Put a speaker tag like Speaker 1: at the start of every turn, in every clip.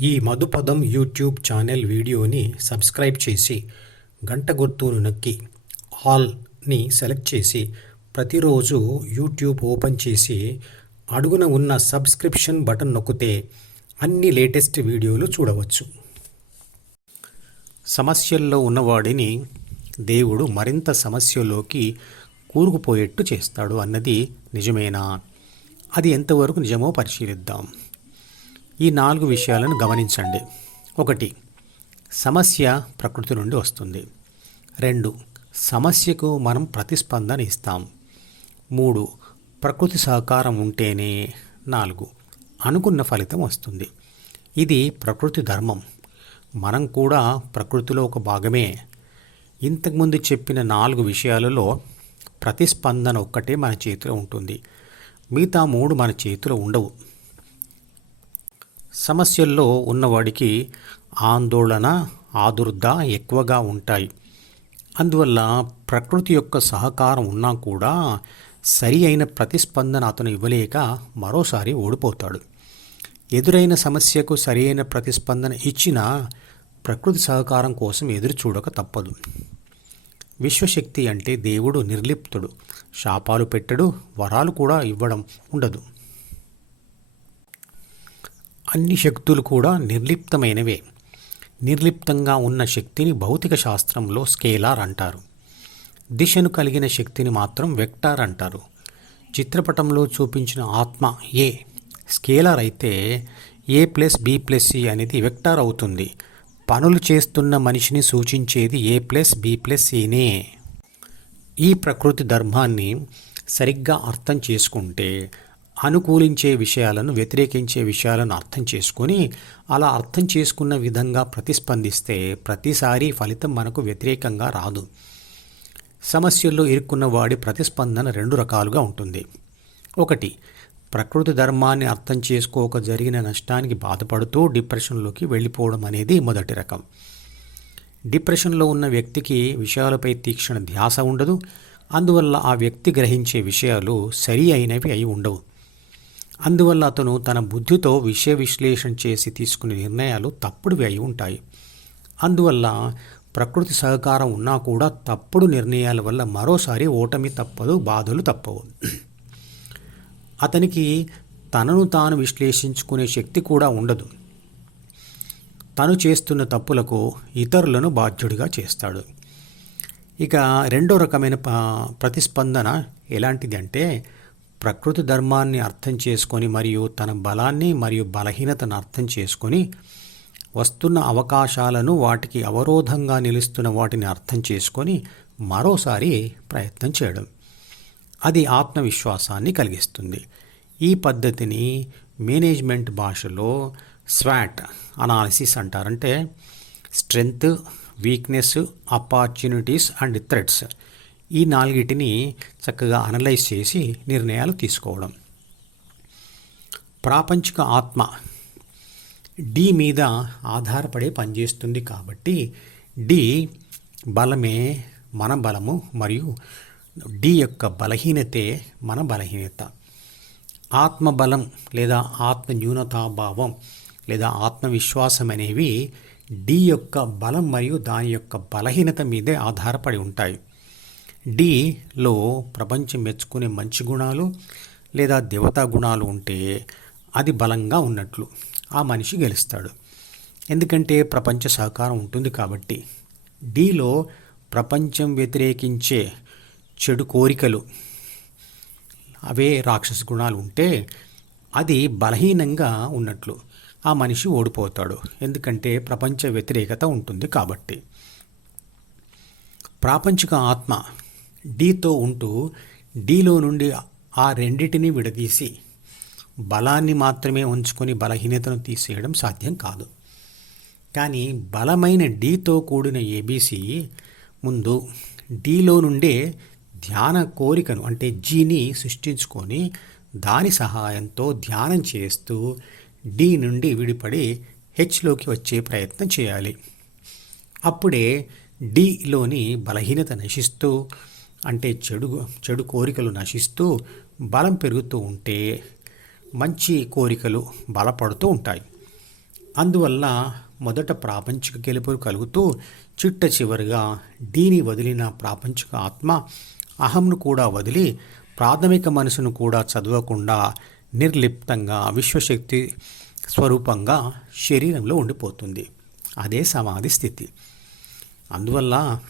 Speaker 1: ఈ మధుపదం YouTube channel వీడియోని subscribe చేసి గంట గుర్తును నొక్కి ఆల్ని సెలెక్ట్ చేసి ప్రతిరోజు యూట్యూబ్ ఓపెన్ చేసి అడుగున ఉన్న సబ్స్క్రిప్షన్ బటన్ నొక్కితే అన్ని లేటెస్ట్ వీడియోలు చూడవచ్చు. సమస్యల్లో ఉన్నవాడిని దేవుడు మరింత సమస్యలోకి కూరుకుపోయేట్టు చేస్తాడు అన్నది నిజమేనా? అది ఎంతవరకు నిజమో పరిశీలిద్దాం. ఈ నాలుగు విషయాలను గమనించండి. ఒకటి సమస్య ప్రకృతి నుండి వస్తుంది. రెండు సమస్యకు మనం ప్రతిస్పందన ఇస్తాం. మూడు ప్రకృతి సహకారం ఉంటేనే. నాలుగు అనుకున్న ఫలితం వస్తుంది. ఇది ప్రకృతి ధర్మం. మనం కూడా ప్రకృతిలో ఒక భాగమే. ఇంతకుముందు చెప్పిన నాలుగు విషయాలలో ప్రతిస్పందన ఒక్కటే మన చేతిలో ఉంటుంది. మిగతా మూడు మన చేతిలో ఉండవు. సమస్యల్లో ఉన్నవాడికి ఆందోళన ఆదుర్ద ఎక్కువగా ఉంటాయి. అందువల్ల ప్రకృతి యొక్క సహకారం ఉన్నా కూడా సరి అయిన ప్రతిస్పందన అతను ఇవ్వలేక మరోసారి ఓడిపోతాడు. ఎదురైన సమస్యకు సరి అయిన ప్రతిస్పందన ఇచ్చినా ప్రకృతి సహకారం కోసం ఎదురు చూడక తప్పదు. విశ్వశక్తి అంటే దేవుడు నిర్లిప్తుడు. శాపాలు పెట్టడు వరాలు కూడా ఇవ్వడం ఉండదు. అన్ని శక్తులు కూడా నిర్లిప్తమైనవే. నిర్లిప్తంగా ఉన్న శక్తిని భౌతిక శాస్త్రంలో స్కేలార్ అంటారు. దిశను కలిగిన శక్తిని మాత్రం వెక్టార్ అంటారు. చిత్రపటంలో చూపించిన ఆత్మ ఏ స్కేలార్ అయితే A plus B plus C అనేది వెక్టార్ అవుతుంది. పనులు చేస్తున్న మనిషిని సూచించేది ఏ ప్లస్ బి ప్లస్ సినే. ఈ ప్రకృతి ధర్మాన్ని సరిగ్గా అర్థం చేసుకుంటే అనుకూలించే విషయాలను వ్యతిరేకించే విషయాలను అర్థం చేసుకొని అలా అర్థం చేసుకున్న విధంగా ప్రతిస్పందిస్తే ప్రతిసారి ఫలితం మనకు వ్యతిరేకంగా రాదు. సమస్యల్లో ఇరుక్కున్న వాడి ప్రతిస్పందన రెండు రకాలుగా ఉంటుంది. ఒకటి ప్రకృతి ధర్మాన్ని అర్థం చేసుకోక జరిగిన నష్టానికి బాధపడుతూ డిప్రెషన్లోకి వెళ్ళిపోవడం అనేది మొదటి రకం. డిప్రెషన్లో ఉన్న వ్యక్తికి విషయాలపై తీక్షణ ధ్యాస ఉండదు. అందువల్ల ఆ వ్యక్తి గ్రహించే విషయాలు సరి అయినవి అయి ఉండవు. అందువల్ల అతను తన బుద్ధితో విషయ విశ్లేషణ చేసి తీసుకునే నిర్ణయాలు తప్పుడువి అయి ఉంటాయి. అందువల్ల ప్రకృతి సహకారం ఉన్నా కూడా తప్పుడు నిర్ణయాల వల్ల మరోసారి ఓటమి తప్పదు బాధలు తప్పవు. అతనికి తనను తాను విశ్లేషించుకునే శక్తి కూడా ఉండదు. తను చేస్తున్న తప్పులకు ఇతరులను బాధ్యుడిగా చేస్తాడు. ఇక రెండో రకమైన ప్రతిస్పందన ఎలాంటిది అంటే ప్రకృతి ధర్మాన్ని అర్థం చేసుకొని మరియు తన బలాన్ని మరియు బలహీనతను అర్థం చేసుకొని వస్తున్న అవకాశాలను వాటికి అవరోధంగా నిలుస్తున్న వాటిని అర్థం చేసుకొని మరోసారి ప్రయత్నం చేయడం. అది ఆత్మవిశ్వాసాన్ని కలిగిస్తుంది. ఈ పద్ధతిని మేనేజ్మెంట్ భాషలో స్వాట్ అనాలిసిస్ అంటారంటే strength weakness opportunities and threats ఈ నాలుగిటిని చక్కగా అనలైజ్ చేసి నిర్ణయాలు తీసుకోవడం. ప్రాపంచిక ఆత్మ డి మీద ఆధారపడే పనిచేస్తుంది కాబట్టి డి బలమే మన బలము మరియు డి యొక్క బలహీనతే మన బలహీనత. ఆత్మబలం లేదా ఆత్మ న్యూనతాభావం లేదా ఆత్మవిశ్వాసం అనేవి డి యొక్క బలం మరియు దాని యొక్క బలహీనత మీదే ఆధారపడి ఉంటాయి. డిలో ప్రపంచం మెచ్చుకునే మంచి గుణాలు లేదా దేవతా గుణాలు ఉంటే అది బలంగా ఉన్నట్లు ఆ మనిషి గెలుస్తాడు. ఎందుకంటే ప్రపంచ సహకారం ఉంటుంది కాబట్టి. డిలో ప్రపంచం వ్యతిరేకించే చెడు కోరికలు అవే రాక్షస గుణాలు ఉంటే అది బలహీనంగా ఉన్నట్లు ఆ మనిషి ఓడిపోతాడు. ఎందుకంటే ప్రపంచ వ్యతిరేకత ఉంటుంది కాబట్టి. ప్రాపంచిక ఆత్మ డీతో ఉంటూ డీలో నుండి ఆ రెండిటిని విడదీసి బలాన్ని మాత్రమే ఉంచుకొని బలహీనతను తీసేయడం సాధ్యం కాదు. కానీ బలమైన డీతో కూడిన ఏబీసీ ముందు డీలో నుండే ధ్యాన కోరికను అంటే జీని సృష్టించుకొని దాని సహాయంతో ధ్యానం చేస్తూ డి నుండి విడిపడి హెచ్లోకి వచ్చే ప్రయత్నం చేయాలి. అప్పుడే డిలోని బలహీనత నశిస్తూ అంటే చెడు చెడు కోరికలు నశిస్తూ బలం పెరుగుతూ ఉంటే మంచి కోరికలు బలపడుతూ ఉంటాయి. అందువల్ల మొదట ప్రాపంచిక గెలుపులు కలుగుతూ చిట్ట చివరిగా దీని వదిలిన ప్రాపంచిక ఆత్మ అహంను కూడా వదిలి ప్రాథమిక మనసును కూడా చదవకుండా నిర్లిప్తంగా విశ్వశక్తి స్వరూపంగా శరీరంలో ఉండిపోతుంది. అదే సమాధి స్థితి. అందువల్ల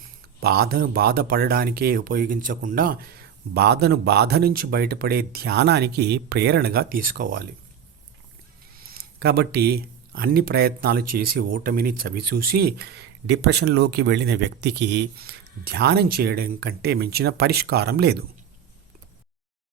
Speaker 1: బాధను బాధపడడానికే ఉపయోగించకుండా బాధను బాధ నుంచి బయటపడే ధ్యానానికి ప్రేరణగా తీసుకోవాలి. కాబట్టి అన్ని ప్రయత్నాలు చేసి ఓటమిని చవిచూసి డిప్రెషన్లోకి వెళ్ళిన వ్యక్తికి ధ్యానం చేయడం కంటే మించిన పరిష్కారం లేదు.